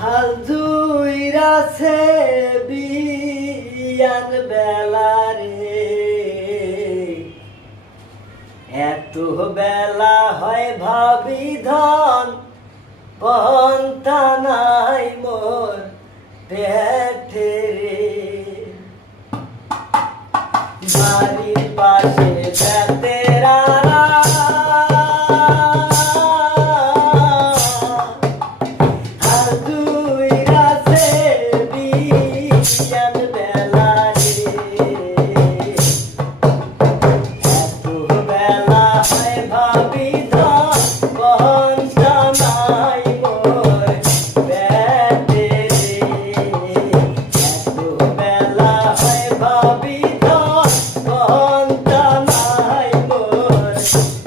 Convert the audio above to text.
হাল বিয়ান বেলা রে। এত বেলা হয় ভাবি ধন পন্থা মোর পেটে বাড়ির পাশে বিধান অন্ত নাই মোর।